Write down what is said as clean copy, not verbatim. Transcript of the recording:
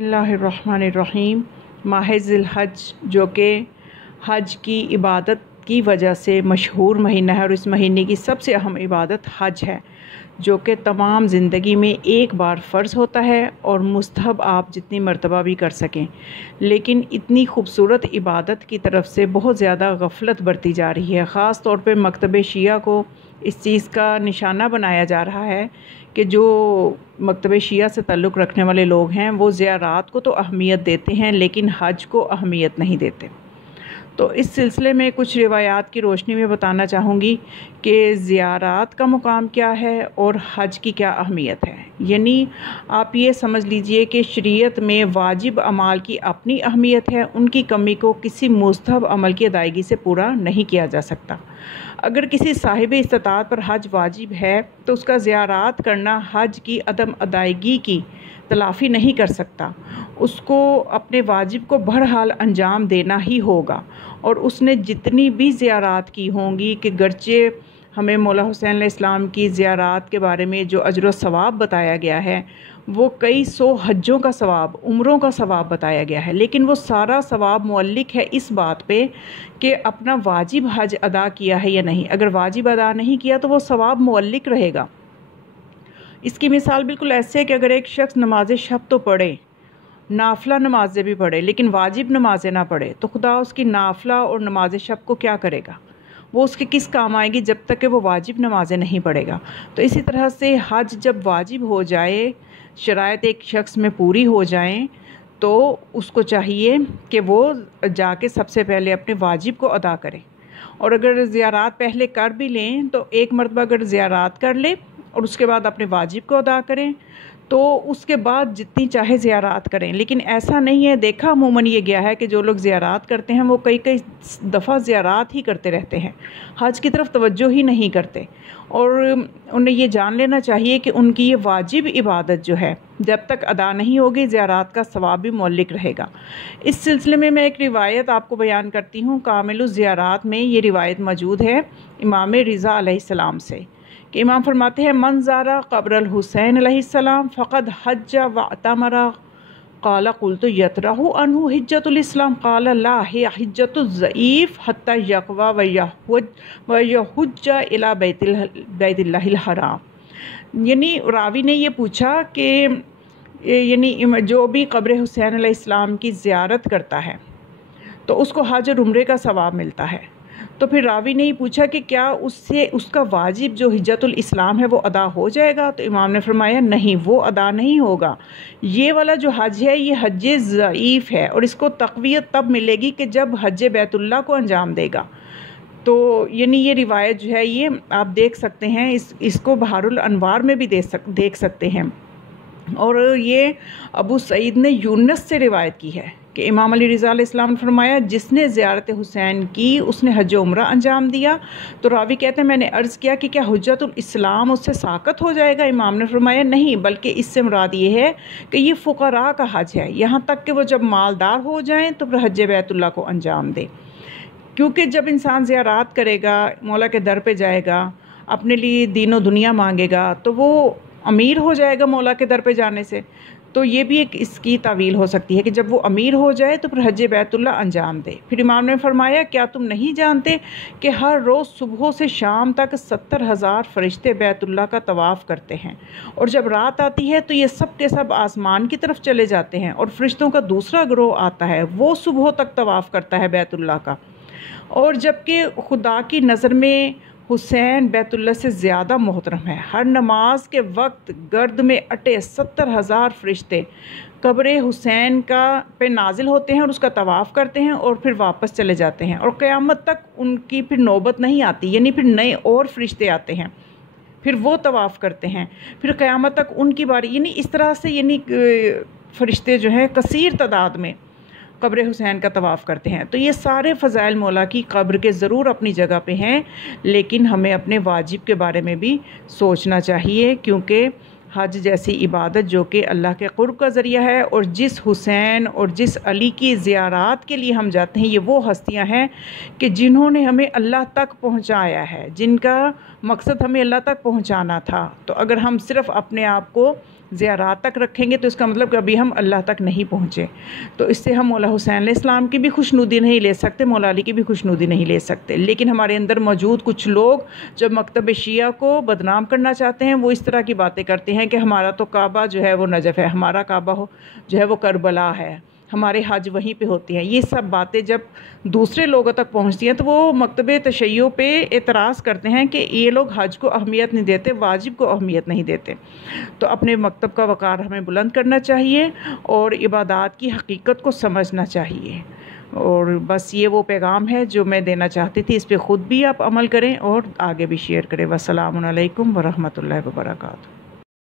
बिस्मिल्लाहिर्रहमानिर्रहीम। माह ज़िलहज जो कि हज की इबादत की वजह से मशहूर महीना है और इस महीने की सबसे अहम इबादत हज है, जो कि तमाम ज़िंदगी में एक बार फ़र्ज़ होता है और मुस्तहब आप जितनी मर्तबा भी कर सकें। लेकिन इतनी खूबसूरत इबादत की तरफ से बहुत ज़्यादा गफलत बरती जा रही है। ख़ास तौर पे मकतब शिया को इस चीज़ का निशाना बनाया जा रहा है कि जो मकतब शिया से ताल्लुक़ रखने वाले लोग हैं वो ज़ियारात को तो अहमियत देते हैं लेकिन हज को अहमियत नहीं देते। तो इस सिलसिले में कुछ रिवायात की रोशनी में बताना चाहूँगी कि ज़ियारात का मुकाम क्या है और हज की क्या अहमियत है। यानी आप ये समझ लीजिए कि शरीयत में वाजिब अमाल की अपनी अहमियत है, उनकी कमी को किसी मुस्तहब अमल की अदायगी से पूरा नहीं किया जा सकता। अगर किसी साहिब इस्तिताअत पर हज वाजिब है तो उसका ज़ियारात करना हज की अदम अदायगी की तलाफ़ी नहीं कर सकता। उसको अपने वाजिब को बहरहाल अंजाम देना ही होगा और उसने जितनी भी ज़ियारात की होंगी कि गर्चे हमें मौला हुसैन अलैहिस्सलाम की ज़ियारात के बारे में जो अजर व सवाब बताया गया है वो कई सौ हज्जों का सवाब, उम्रों का सवाब बताया गया है, लेकिन वो सारा सवाब मुअल्लिक है इस बात पे कि अपना वाजिब हज अदा किया है या नहीं। अगर वाजिब अदा नहीं किया तो वो सवाब मुअल्लिक रहेगा। इसकी मिसाल बिल्कुल ऐसे है कि अगर एक शख्स नमाज शब तो पढ़े, नाफिला नमाज़ें भी पढ़े, लेकिन वाजिब नमाज़ें ना पढ़े तो खुदा उसकी नाफिला और नमाज शब को क्या करेगा? वो उसके किस काम आएगी जब तक कि वो वाजिब नमाज़ें नहीं पढ़ेगा। तो इसी तरह से हज जब वाजिब हो जाए, शराइत एक शख्स में पूरी हो जाएं, तो उसको चाहिए कि वो जाके सबसे पहले अपने वाजिब को अदा करें। और अगर ज़ियारात पहले कर भी लें तो एक मरतबा अगर ज़ियारात कर ले और उसके बाद अपने वाजिब को अदा करें तो उसके बाद जितनी चाहे ज़ियारात करें। लेकिन ऐसा नहीं है, देखा अमूमन ये गया है कि जो लोग ज़ियारात करते हैं वो कई कई दफ़ा ज़ियारात ही करते रहते हैं, हज की तरफ तवज्जो ही नहीं करते। और उन्हें ये जान लेना चाहिए कि उनकी ये वाजिब इबादत जो है जब तक अदा नहीं होगी ज़ियारात का सवाब भी मौलिक रहेगा। इस सिलसिले में मैं एक रिवायत आपको बयान करती हूँ। कामिलुज़ ज़ियारात में ये रिवायत मौजूद है इमाम रिज़ा अलैहिस्सलाम से कि इमाम फरमाते हैं, मन ज़ारा क़ब्रल हुसैन अलैहिस्सलाम फ़क़द हज्जा व अतमरा। क़ाला क़ुल्तु यतरहु अन्हु हिज्जतुल इस्लाम। क़ाला ला हिया हिज्जतुज़ ज़ईफ़ हत्ता यक़वा व यहुज्जा इला बैतिल्लाहिल हराम। यानी रावी ने ये पूछा कि यानी जो भी क़ब्र हुसैन अलैहिस्सलाम की ज़ियारत करता है तो उसको हज और उम्रे का सवाब मिलता है। तो फिर रावी ने ही पूछा कि क्या उससे उसका वाजिब जो हिज्जतुल इस्लाम है वो अदा हो जाएगा? तो इमाम ने फरमाया नहीं, वो अदा नहीं होगा। ये वाला जो हज है ये हज ज़ईफ़ है और इसको तक़वियत तब मिलेगी कि जब हज बैतुल्लाह को अंजाम देगा। तो यानी ये रिवायत जो है ये आप देख सकते हैं, इसको बहारुल अनवार में भी देख सकते हैं। और ये अबू सईद ने यूनुस से रिवायत की है कि इमाम अली रिज़ा अलैहिस्सलाम ने फरमाया, जिसने ज़ियारत हुसैन की उसने हज उम्रा अंजाम दिया। तो रावी कहते हैं, मैंने अर्ज़ किया कि क्या हुज्जतुल इस्लाम उससे साक़त हो जाएगा? इमाम ने फरमाया नहीं, बल्कि इससे मुराद ये है कि ये फ़ुक़रा का हज है, यहाँ तक कि वो जब मालदार हो जाएँ तो फिर हज बैतुल्लाह को अंजाम दें। क्योंकि जब इंसान ज़ियारात करेगा, मौला के दर पे जाएगा, अपने लिए दीनो दुनिया मांगेगा तो वो अमीर हो जाएगा मौला के दर पे जाने से। तो ये भी एक इसकी तावील हो सकती है कि जब वो अमीर हो जाए तो फिर हज बैतुल्लाह अंजाम दे। फिर इमाम ने फरमाया, क्या तुम नहीं जानते कि हर रोज़ सुबह से शाम तक 70,000 फ़रिश्ते बैतुल्लाह का तवाफ़ करते हैं और जब रात आती है तो ये सब के सब आसमान की तरफ चले जाते हैं और फ़रिश्तों का दूसरा गिरोह आता है, वो सुबह तक तवाफ़ करता है बैतुल्लाह का। और जबकि खुदा की नज़र में हुसैन बैतुल्लाह से ज़्यादा मोहतरम है। हर नमाज के वक्त गर्द में अटे 70,000 फ़रिश्ते कब्र हुसैन का पे नाजिल होते हैं और उसका तवाफ़ करते हैं और फिर वापस चले जाते हैं और क़यामत तक उनकी फिर नौबत नहीं आती। यानी फिर नए और फ़रिश्ते आते हैं, फिर वो तवाफ़ करते हैं, फिर क़यामत तक उनकी बारी। यानी इस तरह से यानी फ़रिश्ते जो हैं कसीर तादाद में कब्र हुसैन का तवाफ़ करते हैं। तो ये सारे फ़ज़ाइल मौला की कब्र के ज़रूर अपनी जगह पे हैं, लेकिन हमें अपने वाजिब के बारे में भी सोचना चाहिए, क्योंकि हज जैसी इबादत जो कि अल्लाह के क़ुर्ब का ज़रिया है और जिस हुसैन और जिस अली की ज़ियारात के लिए हम जाते हैं, ये वो हस्तियां हैं कि जिन्होंने हमें अल्लाह तक पहुंचाया है, जिनका मकसद हमें अल्लाह तक पहुंचाना था। तो अगर हम सिर्फ़ अपने आप को ज़ियारात तक रखेंगे तो इसका मतलब कभी हम अल्लाह तक नहीं पहुँचे। तो इससे हम मौला हुसैन अलैहिस्सलाम की भी खुशनुदी नहीं ले सकते, मौला अली की भी खुशनुदी नहीं ले सकते। लेकिन हमारे अंदर मौजूद कुछ लोग जब मकतब शिया को बदनाम करना चाहते हैं, वो इस तरह की बातें करते हैं कि हमारा तो काबा जो है वो नजफ़ है, हमारा काबा जो है वो करबला है, हमारे हज वहीं पे होते हैं। ये सब बातें जब दूसरे लोगों तक पहुंचती हैं तो वो मकतब तशय्यो पे एतराज़ करते हैं कि ये लोग हज को अहमियत नहीं देते, वाजिब को अहमियत नहीं देते। तो अपने मकतब का वक़ार हमें बुलंद करना चाहिए और इबादत की हकीकत को समझना चाहिए। और बस ये वो पैगाम है जो मैं देना चाहती थी। इस पर ख़ुद भी आप अमल करें और आगे भी शेयर करें। वस्सलामु अलैकुम वरहमतुल्लाहि वबरकातुहू।